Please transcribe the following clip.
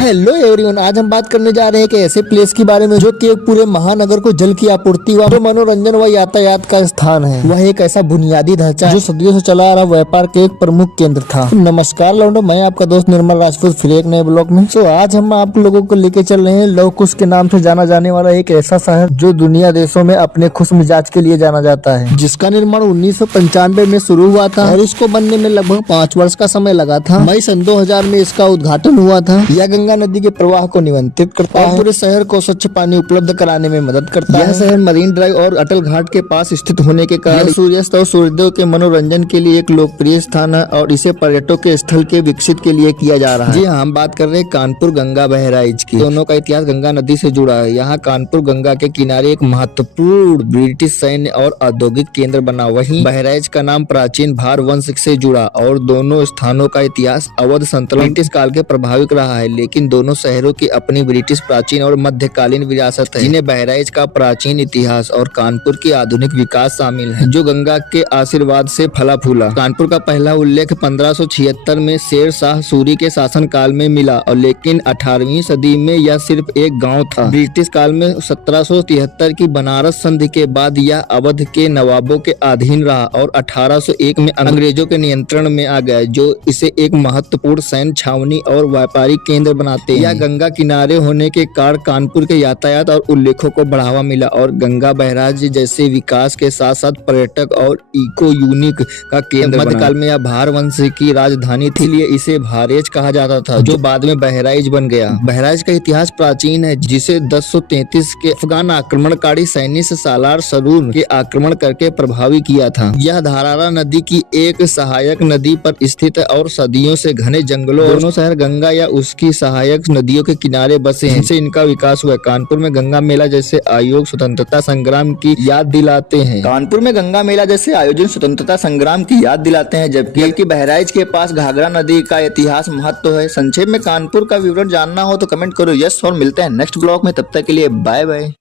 Hello everyone, आज हम बात करने जा रहे हैं एक ऐसे प्लेस के बारे में जो कि एक पूरे महानगर को जल की आपूर्ति व मनोरंजन व यातायात का स्थान है। वह एक ऐसा बुनियादी ढांचा है जो सदियों से चला आ रहा व्यापार के एक प्रमुख केंद्र था। नमस्कार लौंडो, मैं आपका दोस्त निर्मल राजपूत फिर एक नए ब्लॉग में। आज हम आप लोगों को लेके चल रहे हैं लव कुश के नाम से जाना जाने वाला एक ऐसा शहर जो दुनिया देशों में अपने खुश मिजाज के लिए जाना जाता है, जिसका निर्माण 1995 में शुरू हुआ था और इसको बनने में लगभग 5 वर्ष का समय लगा था। मई सन 2000 में इसका उद्घाटन हुआ था। यह गंगा नदी के प्रवाह को नियंत्रित करता है, पूरे शहर को स्वच्छ पानी उपलब्ध कराने में मदद करता है। यह शहर मरीन ड्राइव और अटल घाट के पास स्थित होने के कारण सूर्यास्त और सूर्योदय के मनोरंजन के लिए एक लोकप्रिय स्थान है और इसे पर्यटकों के स्थल के विकसित के लिए किया जा रहा है। जी हाँ, हम बात कर रहे हैं कानपुर गंगा बहराइच की। दोनों का इतिहास गंगा नदी से जुड़ा है। यहाँ कानपुर गंगा के किनारे एक महत्वपूर्ण ब्रिटिश सैन्य और औद्योगिक केंद्र बना। वहीं बहराइच का नाम प्राचीन भार वंश से जुड़ा और दोनों स्थानों का इतिहास अवध संतुलन ब्रिटिश काल के प्रभावित रहा है, लेकिन दोनों शहरों की अपनी ब्रिटिश प्राचीन और मध्यकालीन विरासत है, जिन्हें बहराइच का प्राचीन इतिहास और कानपुर की आधुनिक विकास शामिल है, जो गंगा के आशीर्वाद से फला फूला। कानपुर का पहला उल्लेख 1576 में शेर शाह सूरी के शासन काल में मिला, और लेकिन 18वीं सदी में यह सिर्फ एक गाँव था। ब्रिटिश काल में 1773 की बनारस संधि के बाद यह अवध के नवाबों के अधीन रहा और 1801 में अंग्रेजों के नियंत्रण में आ गया, जो इसे एक महत्वपूर्ण सैन्य छावनी और व्यापारिक केंद्र बनाते हैं। यह गंगा किनारे होने के कारण कानपुर के यातायात और उल्लेखों को बढ़ावा मिला और गंगा बहराइच जैसे विकास के साथ साथ पर्यटक और इको यूनिक का केंद्र। मध्यकाल में यह भार वंश की राजधानी थी, इसलिए इसे भारेज कहा जाता था, जो बाद में बहराइच बन गया। बहराइच का इतिहास प्राचीन है, जिसे 1033 के अफगान आक्रमणकारी सैनिक सालार सरूर के आक्रमण करके प्रभावित किया था। यह धारारा नदी की एक सहायक नदी पर स्थित है और सदियों से घने जंगलों दोनों शहर गंगा या उसकी सहायक नदियों के किनारे बसे हैं, जिनसे इनका विकास हुआ। कानपुर में गंगा मेला जैसे आयोग स्वतंत्रता संग्राम की याद दिलाते हैं। कानपुर में गंगा मेला जैसे आयोजन स्वतंत्रता संग्राम की याद दिलाते हैं, जबकि बहराइच के पास घाघरा नदी का इतिहास महत्व है। संक्षेप में कानपुर का विवरण जानना हो तो कमेंट करो यस, और मिलते हैं नेक्स्ट ब्लॉग में। तब तक के लिए बाय बाय।